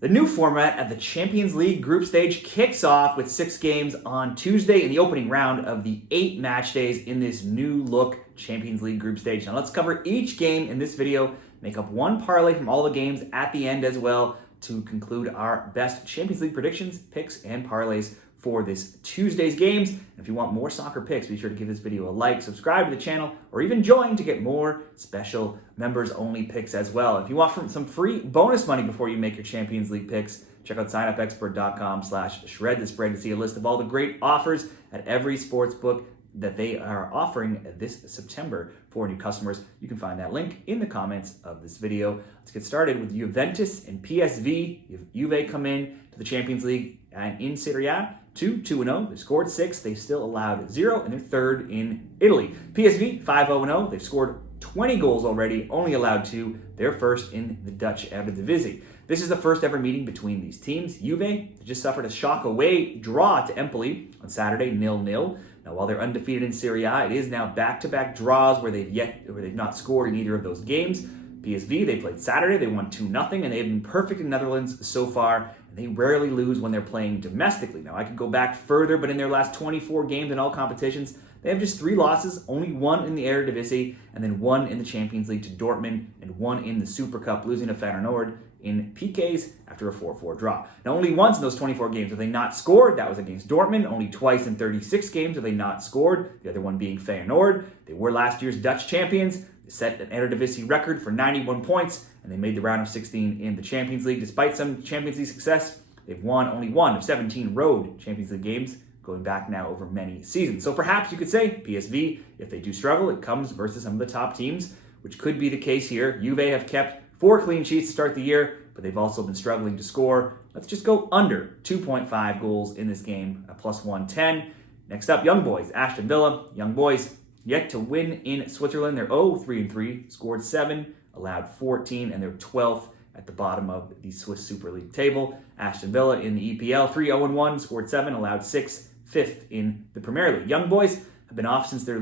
The new format at the Champions League group stage kicks off with 6 games on Tuesday in the opening round of the 8 match days in this new look Champions League group stage. Now let's cover each game in this video, make up one parlay from all the games at the end as well to conclude our best Champions League predictions, picks, and parlays for this Tuesday's games. And if you want more soccer picks, be sure to give this video a like, subscribe to the channel, or even join to get more special members-only picks as well. If you want some free bonus money before you make your Champions League picks, check out signupexpert.com/shred to see a list of all the great offers at every sportsbook that they are offering this September for new customers. You can find that link in the comments of this video. Let's get started with Juventus and PSV. Juve come in to the Champions League and in Serie A 2-0. They scored 6. They still allowed 0, and they're third in Italy. PSV 5-0. They've scored 20 goals already, only allowed 2. They're first in the Dutch Eredivisie. This is the first ever meeting between these teams. Juve just suffered a shock away draw to Empoli on Saturday, 0-0. Now, while they're undefeated in Serie A, it is now back-to-back draws where they've not scored in either of those games. PSV, they played Saturday, they won 2-0, and they've been perfect in Netherlands so far. And they rarely lose when they're playing domestically. Now, I could go back further, but in their last 24 games in all competitions, they have just 3 losses, only 1 in the Eredivisie, and then 1 in the Champions League to Dortmund, and 1 in the Super Cup, losing to Feyenoord in PKs after a 4-4 draw. Now, only once in those 24 games have they not scored. That was against Dortmund. Only twice in 36 games have they not scored, the other one being Feyenoord. They were last year's Dutch champions. They set an Eredivisie record for 91 points, and they made the round of 16 in the Champions League. Despite some Champions League success, they've won only 1 of 17 road Champions League games, going back now over many seasons. So perhaps you could say PSV, if they do struggle, it comes versus some of the top teams, which could be the case here. Juve have kept 4 clean sheets to start the year, but they've also been struggling to score. Let's just go under 2.5 goals in this game, a plus 110. Next up, Young Boys, Aston Villa. Young Boys yet to win in Switzerland. They're 0-3-3, scored 7, allowed 14, and they're 12th at the bottom of the Swiss Super League table. Aston Villa in the EPL, 3-0-1, scored 7, allowed 6, 5th in the Premier League. Young Boys have been off since since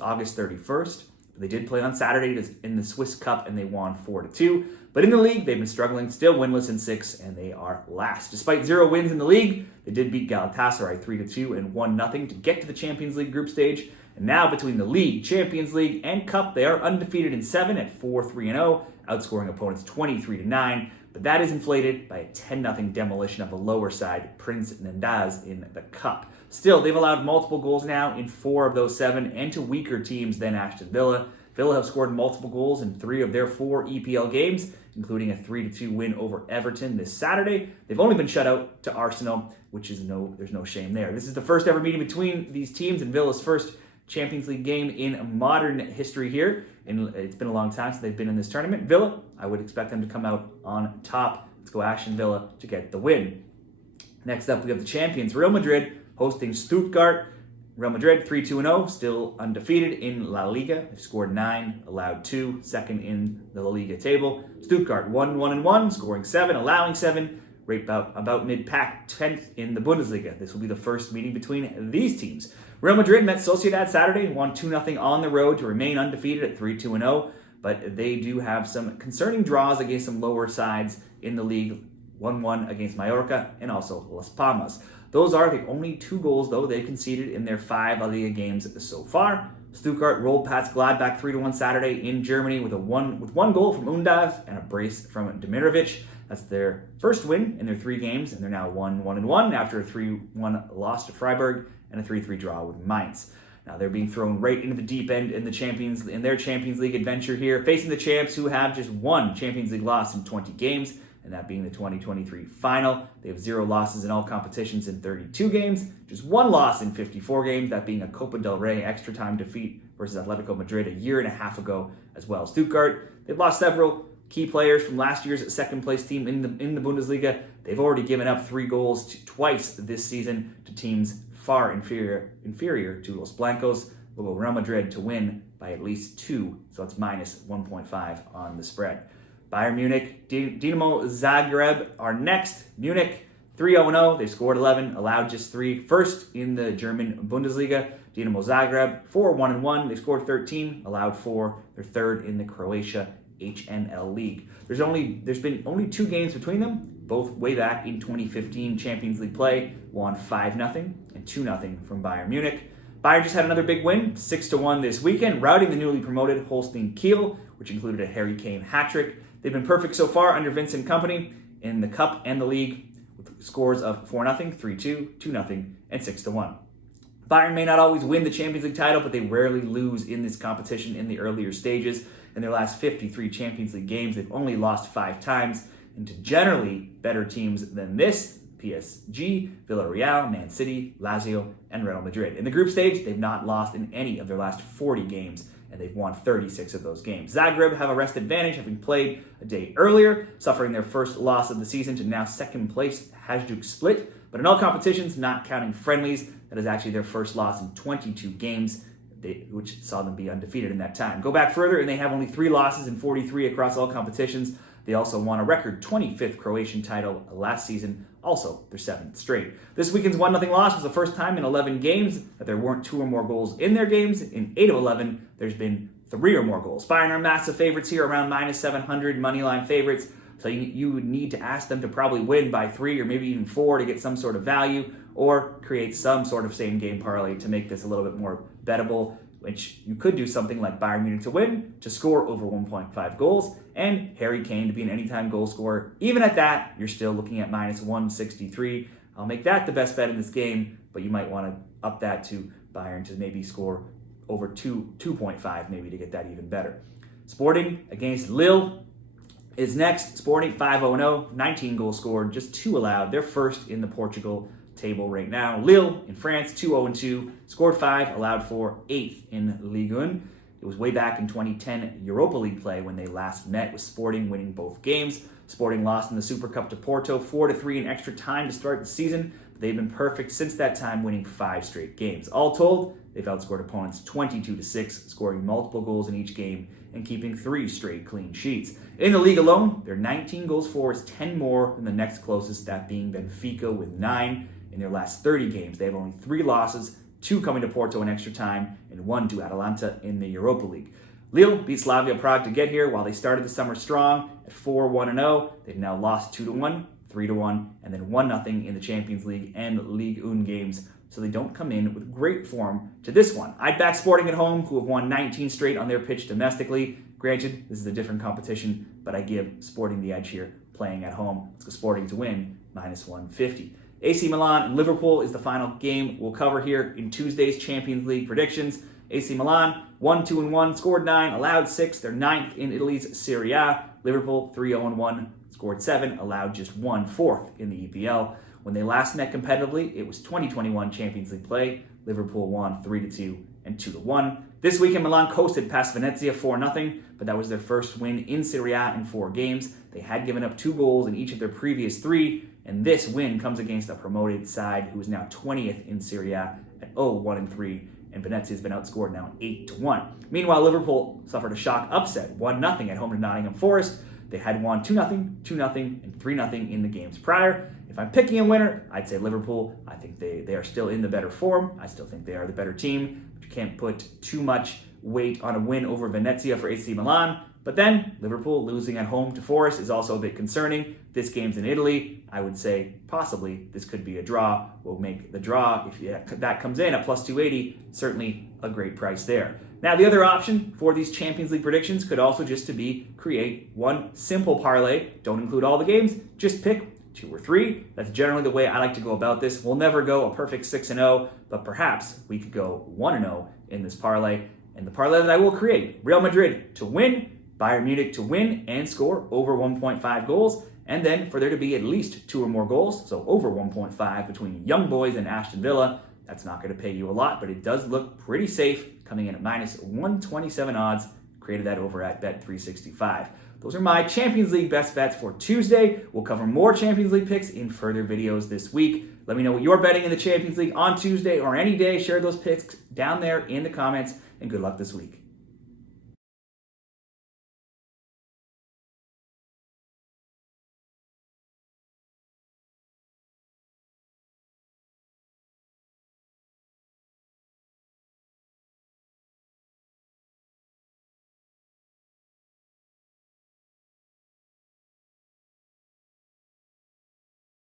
August 31st. They did play on Saturday in the Swiss Cup, and they won 4-2. But in the league, they've been struggling, still winless in 6, and they are last. Despite 0 wins in the league, they did beat Galatasaray 3-2 and 1-0 to get to the Champions League group stage. And now between the league, Champions League, and Cup, they are undefeated in 7 at 4-3-0, outscoring opponents 23-9. But that is inflated by a 10-0 demolition of the lower side, Prince Nandaz, in the Cup. Still, they've allowed multiple goals now in 4 of those 7, and to weaker teams than Aston Villa. Villa have scored multiple goals in 3 of their 4 EPL games, including a 3-2 win over Everton this Saturday. They've only been shut out to Arsenal, which is there's no shame there. This is the first ever meeting between these teams and Villa's first Champions League game in modern history here. And it's been a long time since they've been in this tournament. Villa, I would expect them to come out on top. Let's go Aston Villa to get the win. Next up, we have the champions, Real Madrid, hosting Stuttgart. Real Madrid 3-2-0, still undefeated in La Liga. They've scored 9, allowed 2, second in the La Liga table. Stuttgart 1-1-1, scoring 7, allowing 7, rate about mid-pack, 10th in the Bundesliga. This will be the first meeting between these teams. Real Madrid met Sociedad Saturday, won 2-0 on the road to remain undefeated at 3-2-0, but they do have some concerning draws against some lower sides in the league. 1-1 against Mallorca and also Las Palmas. Those are the only 2 goals, though, they've conceded in their 5 La Liga games so far. Stuttgart rolled past Gladbach 3-1 Saturday in Germany with one goal from Undav and a brace from Demirovic. That's their first win in their 3 games, and they're now 1-1-1 after a 3-1 loss to Freiburg and a 3-3 draw with Mainz. Now they're being thrown right into the deep end in their Champions League adventure here, facing the champs who have just 1 Champions League loss in 20 games. And that being the 2023 final. They have 0 losses in all competitions in 32 games, just 1 loss in 54 games, that being a Copa del Rey extra time defeat versus Atletico Madrid a year and a half ago as well. Stuttgart, they've lost several key players from last year's second place team in the Bundesliga. They've already given up 3 goals twice this season to teams far inferior to Los Blancos. We'll go Real Madrid to win by at least 2, so that's minus 1.5 on the spread. Bayern Munich, Dinamo Zagreb are next. Munich 3-0-0. They scored 11, allowed just 3. First in the German Bundesliga. Dinamo Zagreb 4-1-1. They scored 13, allowed 4. They're third in the Croatia HNL League. There's been only 2 games between them, both way back in 2015 Champions League play, won 5-0 and 2-0 from Bayern Munich. Bayern just had another big win, 6-1 this weekend, routing the newly promoted Holstein Kiel, which included a Harry Kane hat-trick. They've been perfect so far under Vincent Kompany in the Cup and the League, with scores of 4-0, 3-2, 2-0, and 6-1. Bayern may not always win the Champions League title, but they rarely lose in this competition in the earlier stages. In their last 53 Champions League games, they've only lost 5 times, and to generally better teams than this: PSG, Villarreal, Man City, Lazio, and Real Madrid. In the group stage, they've not lost in any of their last 40 games, and they've won 36 of those games. Zagreb have a rest advantage, having played a day earlier, suffering their first loss of the season to now second place Hajduk Split. But in all competitions, not counting friendlies, that is actually their first loss in 22 games, which saw them be undefeated in that time. Go back further, and they have only 3 losses in 43 across all competitions. They also won a record 25th Croatian title last season, also their 7th straight. This weekend's 1-0 loss was the first time in 11 games that there weren't 2 or more goals in their games. In 8 of 11, there's been 3 or more goals. Bayern are massive favorites here, around -700 moneyline favorites. So you would need to ask them to probably win by 3 or maybe even 4 to get some sort of value, or create some sort of same game parlay to make this a little bit more bettable, which you could do something like Bayern Munich to win, to score over 1.5 goals, and Harry Kane to be an anytime goal scorer. Even at that, you're still looking at -163. I'll make that the best bet in this game, but you might want to up that to Bayern to maybe score over 2.5 maybe to get that even better. Sporting against Lille is next. Sporting 5-0, 19 goals scored, just 2 allowed. They're first in the Portugal table right now. Lille in France, 2-0-2, scored 5, allowed 4, 8th in Ligue 1. It was way back in 2010 Europa League play when they last met, with Sporting winning both games. Sporting lost in the Super Cup to Porto 4-3 in extra time to start the season, but they've been perfect since that time, winning 5 straight games. All told, they've outscored opponents 22-6, scoring multiple goals in each game and keeping 3 straight clean sheets. In the league alone, their 19 goals for is 10 more than the next closest, that being Benfica with 9. In their last 30 games, they have only 3 losses, 2 coming to Porto in extra time, and 1 to Atalanta in the Europa League. Lille beat Slavia Prague to get here. While they started the summer strong at 4-1-0, they've now lost 2-1, 3-1, and then 1-0 in the Champions League and Ligue 1 games, so they don't come in with great form to this one. I'd back Sporting at home, who have won 19 straight on their pitch domestically. Granted, this is a different competition, but I give Sporting the edge here, playing at home. Let's go Sporting to win, -150. AC Milan and Liverpool is the final game we'll cover here in Tuesday's Champions League predictions. AC Milan, 1-2-1, scored 9, allowed 6. They're 9th in Italy's Serie A. Liverpool, 3-0-1, scored 7, allowed just 1, 4th in the EPL. When they last met competitively, it was 2021 Champions League play. Liverpool won 3-2 and 2-1. This weekend, Milan coasted past Venezia 4-0, but that was their first win in Serie A in 4 games. They had given up 2 goals in each of their previous 3, and this win comes against a promoted side who is now 20th in Serie A at 0-1-3, and Venezia has been outscored now 8-1. Meanwhile, Liverpool suffered a shock upset, 1-0 at home to Nottingham Forest. They had won 2-0, 2-0, and 3-0 in the games prior. If I'm picking a winner, I'd say Liverpool. I think they are still in the better form. I still think they are the better team, but you can't put too much weight on a win over Venezia for AC Milan. But then, Liverpool losing at home to Forest is also a bit concerning. This game's in Italy. I would say possibly this could be a draw. We'll make the draw. If that comes in at +280, certainly a great price there. Now, the other option for these Champions League predictions could also just to be create one simple parlay. Don't include all the games. Just pick 2 or 3. That's generally the way I like to go about this. We'll never go a perfect 6-0, but perhaps we could go 1-0 in this parlay. And the parlay that I will create: Real Madrid to win, Bayern Munich to win and score over 1.5 goals, and then for there to be at least 2 or more goals, so over 1.5 between Young Boys and Aston Villa. That's not going to pay you a lot, but it does look pretty safe, coming in at -127 odds. Created that over at Bet365. Those are my Champions League best bets for Tuesday. We'll cover more Champions League picks in further videos this week. Let me know what you're betting in the Champions League on Tuesday or any day. Share those picks down there in the comments, and good luck this week.